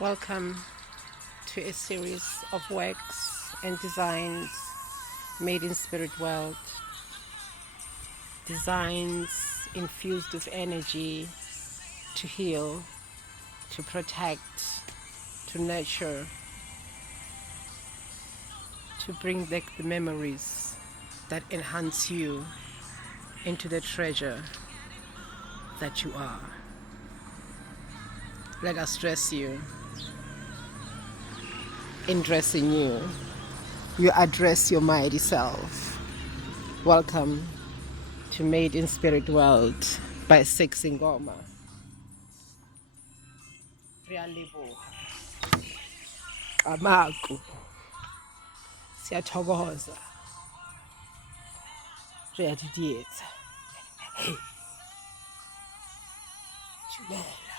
Welcome to a series of works and designs made in spirit world. Designs infused with energy to heal, to protect, to nurture, to bring back the memories that enhance you into the treasure that you are. Let us dress you. In dressing you, you address your mighty self. Welcome to Made in Spirit World by SEXYNGOMA. Riyaleboha. Amaku. Siyathokoza. Riyadidiyetsa. Hey. Jumela.